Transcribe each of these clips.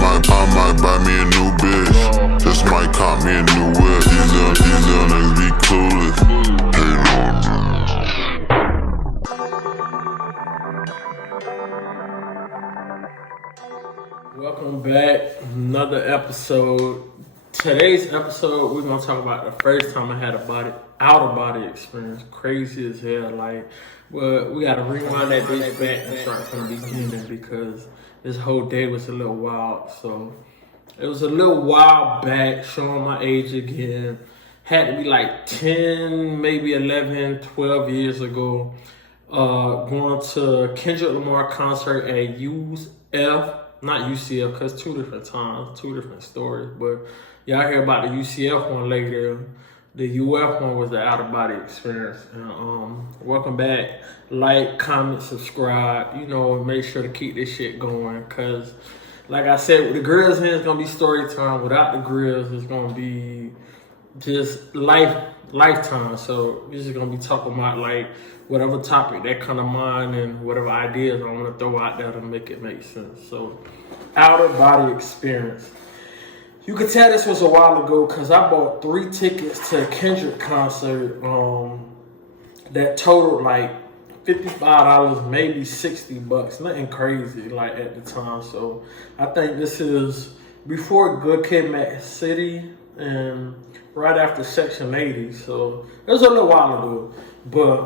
might buy me a new bitch. Just might cop me a new whip. These little niggas be clueless. Hating on me. Welcome back, another episode. Today's episode, we're gonna talk about the first time I had a out of body experience. Crazy as hell, but we gotta rewind that bitch back and start from the beginning because this whole day was a little wild. So it was a little while back, showing my age again. Had to be like 10, maybe 11, 12 years ago. Going to Kendrick Lamar concert at UCF. Not UCF, because two different times, two different stories. But y'all hear about the UCF one later. The UF one was the out-of-body experience. And welcome back. Like, comment, subscribe. Make sure to keep this shit going. Because, like I said, with the grills here, it's going to be story time. Without the grills, it's going to be just lifetime. So we're just going to be talking about, whatever topic that come to mind and whatever ideas I want to throw out there to make it make sense. So, out-of-body experience. You could tell this was a while ago because I bought 3 tickets to a Kendrick concert that totaled $55, maybe $60, nothing crazy at the time. So I think this is before Good Kid, Mad City and right after Section 80. So it was a little while ago. But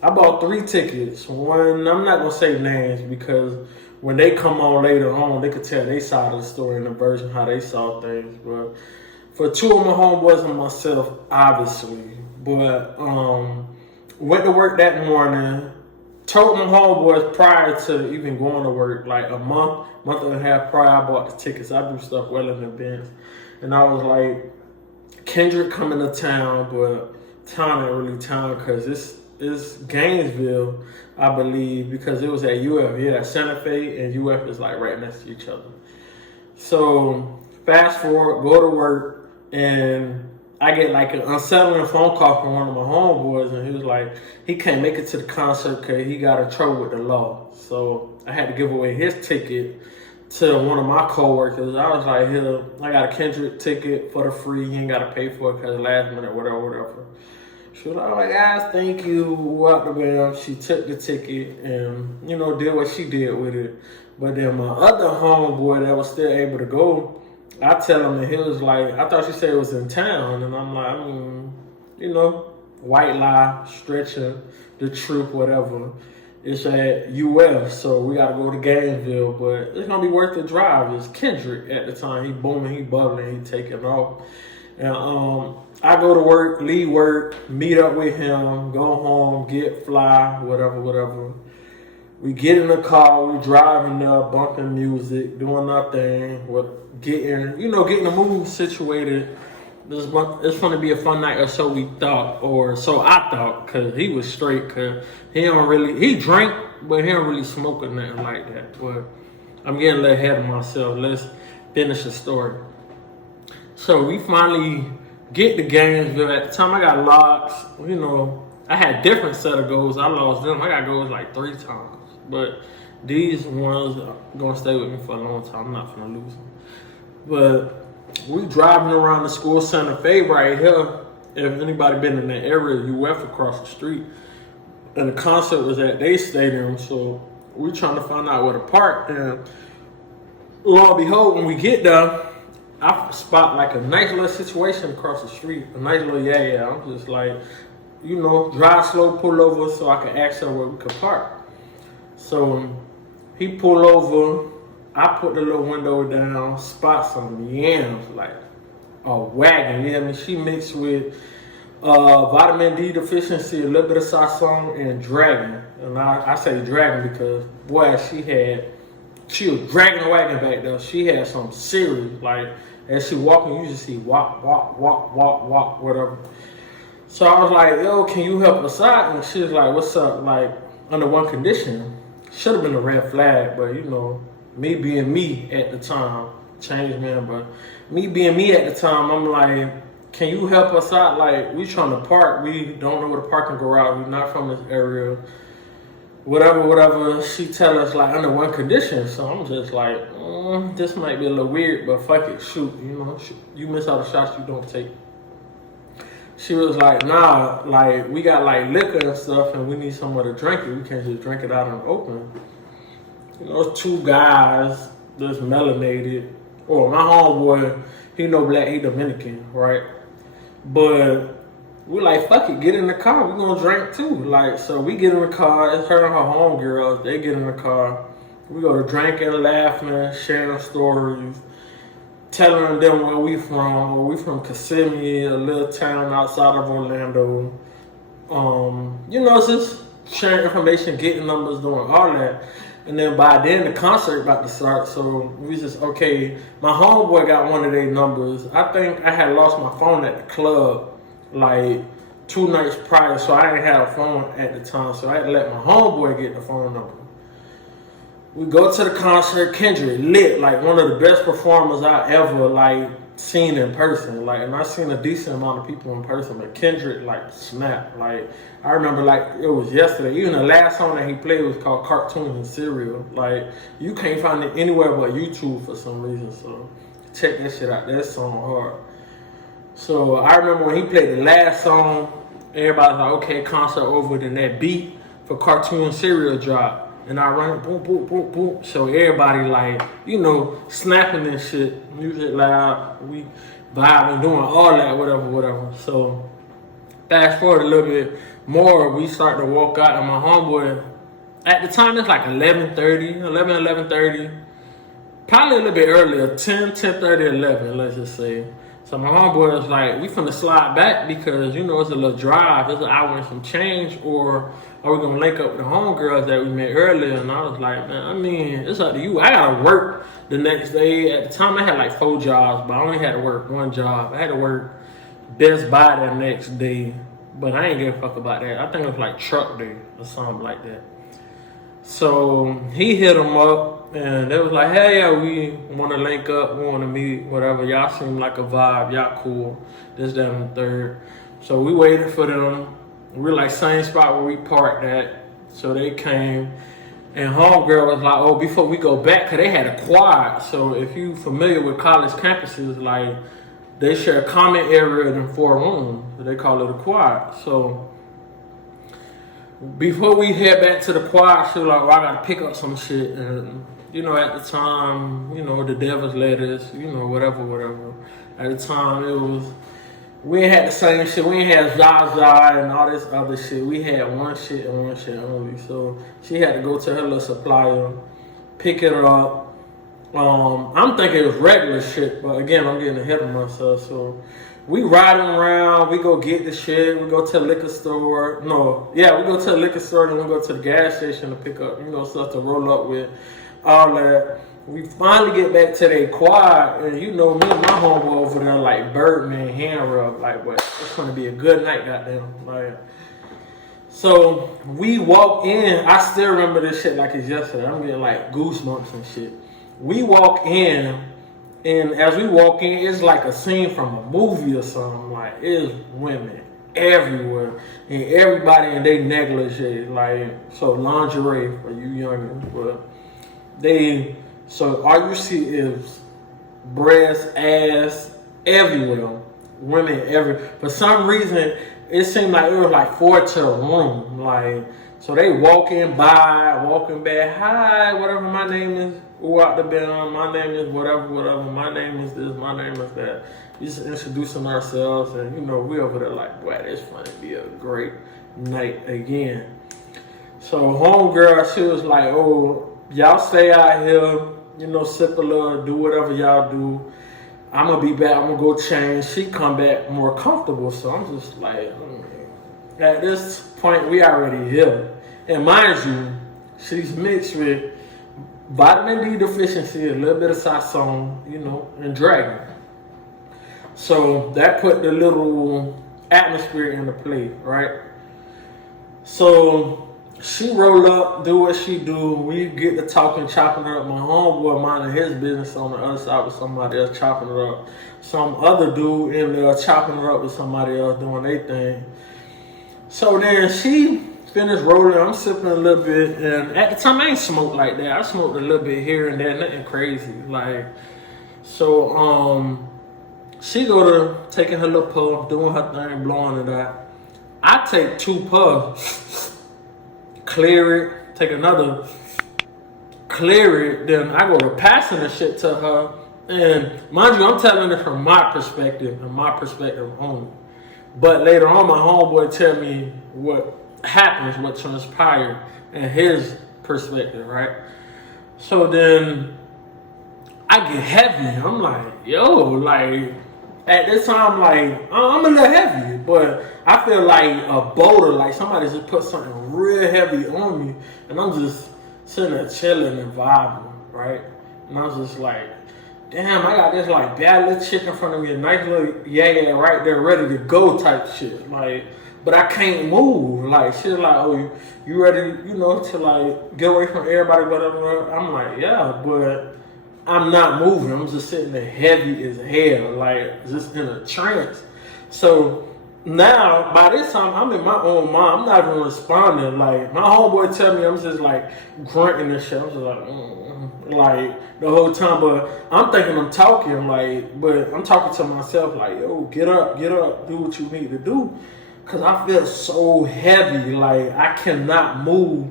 I bought 3 tickets. One, I'm not going to say names because when they come on later on, they could tell their side of the story and the version how they saw things. But for 2 of my homeboys and myself, obviously. But went to work that morning. Told my homeboys prior to even going to work, a month and a half prior, I bought the tickets. I do stuff well in advance. And I was like, Kendrick coming to town, but town ain't really town because it's Gainesville, I believe, because it was at UF. Yeah, at Santa Fe and UF is right next to each other. So fast forward, go to work, and I get an unsettling phone call from one of my homeboys, and he was like, he can't make it to the concert because he got in trouble with the law. So I had to give away his ticket to one of my coworkers. I was like, here, I got a Kendrick ticket for the free. You ain't got to pay for it because last minute, whatever. She was like, oh my guys, thank you. Walked away. She took the ticket and, did what she did with it. But then my other homeboy that was still able to go, I tell him, and he was like, I thought she said it was in town. And I'm like, white lie, stretching the truth, whatever. It's at UF, so we got to go to Gainesville. But it's going to be worth the drive. It's Kendrick at the time. He booming, he bubbling, he taking off. And I go to work, leave work, meet up with him, go home, get fly, whatever. We get in the car, we driving up, bumping music, doing our thing, getting the mood situated. It's going to be a fun night, or so we thought, or so I thought, because he was straight, because he drank, but he don't really smoke or nothing like that. But I'm getting a little ahead of myself. Let's finish the story. So we finally get to Gainesville. At the time, I got locks. I had different set of goals. I lost them. I got goals 3 times. But these ones are going to stay with me for a long time. I'm not going to lose them. But we driving around the school, Santa Fe right here. If anybody been in that area, UF across the street. And the concert was at their stadium. So we trying to find out where to park. And lo and behold, when we get there, I spot a nice little situation across the street, a nice little yeah. I'm just drive slow, pull over so I can ask her where we could park. So he pull over, I put the little window down, spot some yams, a wagon, you know what I mean? She mixed with vitamin D deficiency, a little bit of sazon, and dragon. And I say dragon because, boy, she was dragging the wagon back there. She had some serious, as she walking, you just see walk, whatever. So I was like, yo, can you help us out? And she was like, what's up? Under one condition. Should have been a red flag, but me being me at the time, changed me, but me being me at the time, I'm like, can you help us out? We trying to park. We don't know where the parking garage. We're not from this area. whatever she tell us, like, under one condition. So I'm just like, this might be a little weird, but fuck it, shoot, you miss all the shots you don't take. She was like, nah, like, we got like liquor and stuff and we need somewhere to drink it. We can't just drink it out in the open. Two guys that's melanated, or my homeboy, he no black, he Dominican, right? But we like, fuck it, get in the car, we gonna drink too. Like, so we get in the car, it's her and her homegirls, they get in the car. We go to drinking, laughing, sharing stories, telling them where we from. Where we from Kissimmee, a little town outside of Orlando. It's just sharing information, getting numbers, doing all that. And then by then the concert about to start, so we just, okay, my homeboy got one of their numbers. I think I had lost my phone at the club like 2 nights prior, so I didn't have a phone at the time, so I had to let my homeboy get the phone number. We go to the concert, Kendrick lit, like one of the best performers I ever like seen in person. Like, and I seen a decent amount of people in person, but Kendrick like snapped. Like, I remember like it was yesterday. Even the last song that he played was called Cartoons and Cereal. Like, you can't find it anywhere but YouTube for some reason. So check that shit out. That song hard. So I remember when he played the last song, everybody was like, okay, concert over. Then that beat for Cartoon and Cereal dropped. And I run boom, boom, boom, boom. So everybody like, snapping and shit. Music loud. We vibing, doing all that, whatever. So fast forward a little bit more, we start to walk out, and my homeboy, at the time it's like 11:30. Probably a little bit earlier, 10:30, 11, let's just say. So my homeboy was like, we finna slide back because, it's a little drive. It's an hour and some change, or are we gonna link up with the homegirls that we met earlier? And I was like, man, it's up to you. I gotta work the next day. At the time, I had like 4 jobs, but I only had to work 1 job. I had to work Best Buy that next day, but I ain't give a fuck about that. I think it was like truck day or something like that. So he hit him up, and they was like, hey, yeah, we want to link up, we want to meet, whatever. Y'all seem like a vibe, y'all cool, this, that, and the third. So we waited for them. We were like same spot where we parked at. So they came, and homegirl was like, oh, before we go back, because they had a quad. So if you familiar with college campuses, like, they share a common area in 4 rooms. So they call it a quad. So before we head back to the quad, she was like, I gotta pick up some shit. And, at the time, the devil's lettuce, whatever. At the time, we ain't had the same shit. We ain't had Zaza and all this other shit. We had one shit and one shit only. So she had to go to her little supplier, pick it up. I'm thinking it was regular shit, but again, I'm getting ahead of myself. So we riding around, we go get the shit, we go to the liquor store. We go to the liquor store, and we go to the gas station to pick up, stuff to roll up with, all that. We finally get back to the quad, and me and my homeboy over there, like Birdman hand rub, like, what? It's gonna be a good night, goddamn. Like, so we walk in, I still remember this shit like it's yesterday. I'm getting like goosebumps and shit. We walk in, and as we walk in, it's like a scene from a movie or something. Like, it's women everywhere, and everybody in their negligee, like, so lingerie for you youngins, but so all you see is breasts, ass, everywhere, women everywhere. For some reason, it seemed like it was like 4 to a room, like, so they walking back, hi, whatever my name is, who out the bed, my name is whatever, my name is this, my name is that. Just introducing ourselves, and we over there like, boy, this gonna be a great night again. So homegirl, she was like, oh, y'all stay out here, sip a little, do whatever y'all do. I'm gonna be back, I'm gonna go change. She come back more comfortable, so I'm just like, at this point, we already here. And mind you, she's mixed with vitamin D deficiency, a little bit of Sasson, and Dragon. So that put the little atmosphere into play, right? So she roll up, do what she do. We get to talking, chopping it up. My homeboy minding his business on the other side with somebody else chopping it up. Some other dude in there chopping it up with somebody else doing their thing. So then she finished rolling. I'm sipping a little bit, and at the time I ain't smoked like that. I smoked a little bit here and there, nothing crazy. Like, so she go to taking her little puff, doing her thing, blowing it out. I take 2 puffs, clear it, take another, clear it. Then I go to passing the shit to her. And mind you, I'm telling it from my perspective and my perspective only. But later on, my homeboy tell me what happens, what transpired, and his perspective, right? So then I get heavy. I'm like, yo, like, at this time, like, I'm a little heavy, but I feel like a boulder, like somebody just put something real heavy on me, and I'm just sitting there chilling and vibing, right? And I was just like, damn, I got this like bad little chick in front of me, a nice little yeah right there, ready to go type shit. Like, but I can't move. Like, shit like, oh, you ready, you know, to like get away from everybody, whatever. I'm like, yeah, but I'm not moving. I'm just sitting there heavy as hell, like just in a trance. So now, by this time, I'm in my own mind. I'm not even responding. Like, my homeboy tell me, I'm just like grunting and shit. I'm just like the whole time. But I'm thinking I'm talking, like, but I'm talking to myself, like, yo, get up, do what you need to do. Cause I feel so heavy, like I cannot move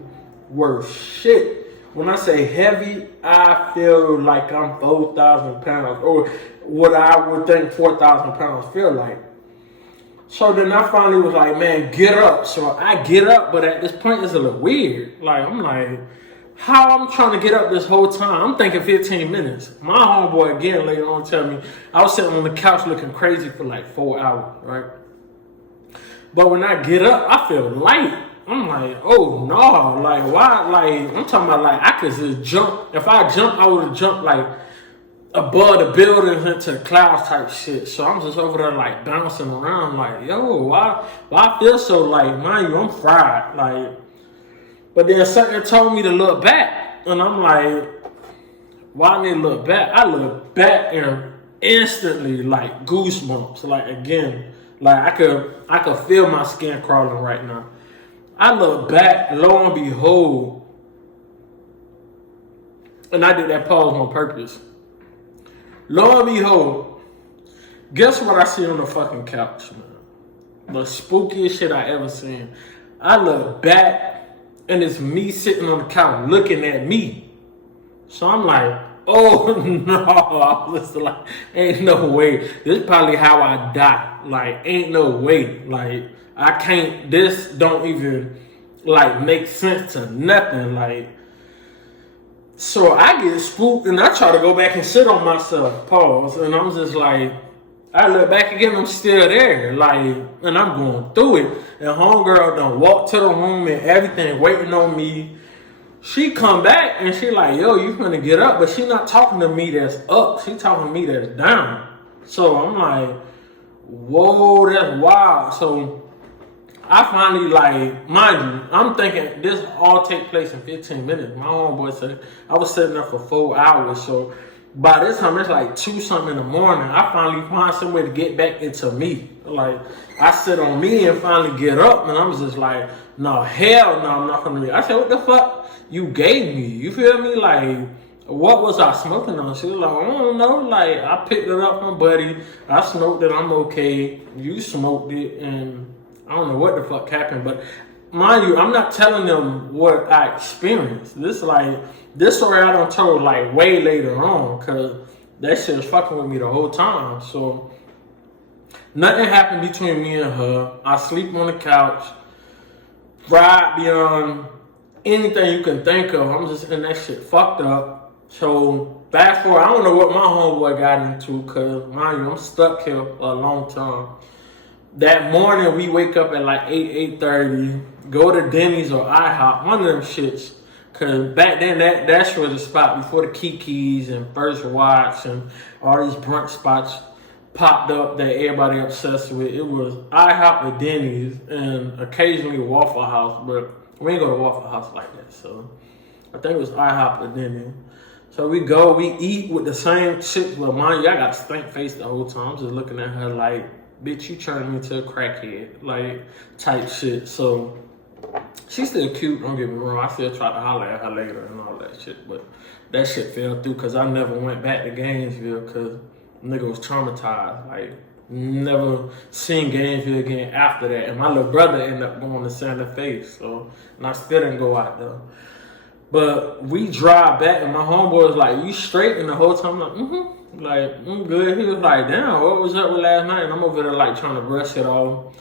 worth shit. When I say heavy, I feel like I'm 4,000 pounds, or what I would think 4,000 pounds feel like. So then I finally was like, man, get up. So I get up, but at this point it's a little weird. Like, I'm like, how I'm trying to get up this whole time? I'm thinking 15 minutes. My homeboy again later on tell me I was sitting on the couch looking crazy for like 4 hours, right? But when I get up, I feel light. I'm like, oh no, like why? Like, I'm talking about like I could just jump. If I jump, I would have jumped like above the buildings into the clouds type shit. So I'm just over there like bouncing around like, yo, why I feel so like, mind you, I'm fried. Like, but then something told me to look back. And I'm like, why I need to look back? I look back and instantly like goosebumps. Like again, like I could feel my skin crawling right now. I look back, lo and behold, and I did that pause on purpose. Lo and behold, guess what I see on the fucking couch, man? The spookiest shit I ever seen. I look back, and it's me sitting on the couch looking at me. So I'm like, oh no, I was like, ain't no way. This is probably how I die. Like, ain't no way. Like, I can't, this don't even, like, make sense to nothing. Like, so I get spooked and I try to go back and sit on myself, pause, and I'm just like, I look back again, I'm still there, like, and I'm going through it. And homegirl done walked to the room and everything waiting on me. She come back and she like, yo, you finna get up, but she not talking to me that's up, she talking to me that's down. So I'm like, whoa, that's wild. So I finally, like, mind you, I'm thinking this all take place in 15 minutes. My homeboy said I was sitting there for 4 hours. So by this time, it's like 2 something in the morning. I finally find some way to get back into me. Like, I sit on me and finally get up, and I'm just like, no, hell no, I'm not gonna do it. I said, what the fuck you gave me? You feel me? Like, what was I smoking on? She was like, I don't know. Like, I picked it up from Buddy. I smoked it. I'm okay. You smoked it, and I don't know what the fuck happened, but mind you, I'm not telling them what I experienced. This story I done told like way later on, cause that shit was fucking with me the whole time. So nothing happened between me and her. I sleep on the couch, fried beyond anything you can think of. I'm just in that shit fucked up. So fast forward, I don't know what my homeboy got into, cause mind you, I'm stuck here a long time. That morning, we wake up at like 8:30, go to Denny's or IHOP, one of them shits. Cause back then, that was the spot before the Kiki's and First Watch and all these brunch spots popped up that everybody obsessed with. It was IHOP or Denny's and occasionally Waffle House, but we ain't go to Waffle House like that. So I think it was IHOP or Denny's. So we go, we eat with the same chick. Well, mind you, I got a stink face the whole time. I'm just looking at her like, bitch, you turning me into a crackhead, like, type shit. So She's still cute, don't get me wrong. I still try to holler at her later and all that shit, but that shit fell through because I never went back to Gainesville because nigga was traumatized. Like, never seen Gainesville again after that. And my little brother ended up going to Santa Fe, so, and I still didn't go out there. But we drive back, and my homeboy was like, "You straight?" And the whole time, I'm like, like, I'm good. He was like, "Damn, what was up with last night?" And I'm over there, like, trying to brush it off.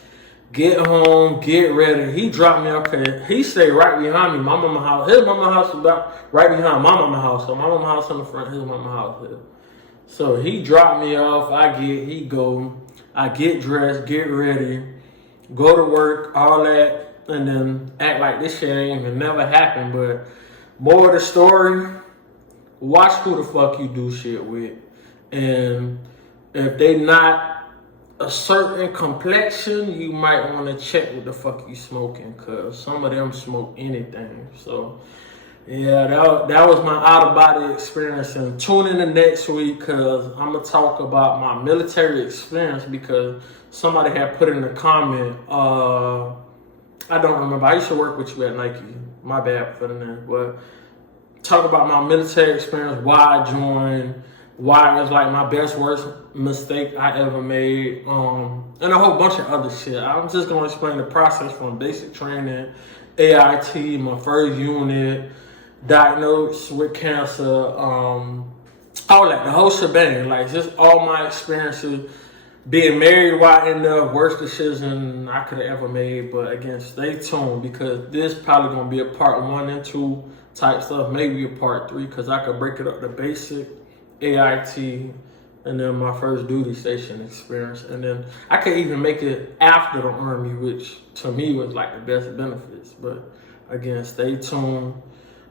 Get home, get ready. He dropped me off, and he stayed right behind me. My mama house, his mama house was about right behind my mama house. So my mama house in the front, his mama house here. So he dropped me off. He go. I get dressed, get ready, go to work, all that, and then act like this shit ain't even never happened. But more of the story, watch who the fuck you do shit with. And if they not a certain complexion, you might want to check what the fuck you smoking, because some of them smoke anything. So, yeah, that was my out-of-body experience. And tune in the next week, because I'm going to talk about my military experience, because somebody had put in a comment, I don't remember. I used to work with you at Nike. My bad for the name. But talk about my military experience, why I joined, why it was like my best, worst mistake I ever made, and a whole bunch of other shit. I'm just going to explain the process from basic training, AIT, my first unit, diagnosed with cancer, all that, the whole shebang, like just all my experiences. Being married while in the worst decision I could have ever made. But again, stay tuned, because this probably going to be a part 1 and 2 type stuff, maybe a part 3, because I could break it up to basic, AIT, and then my first duty station experience. And then I could even make it after the Army, which to me was like the best benefits. But again, stay tuned,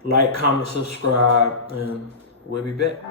like, comment, subscribe, and we'll be back.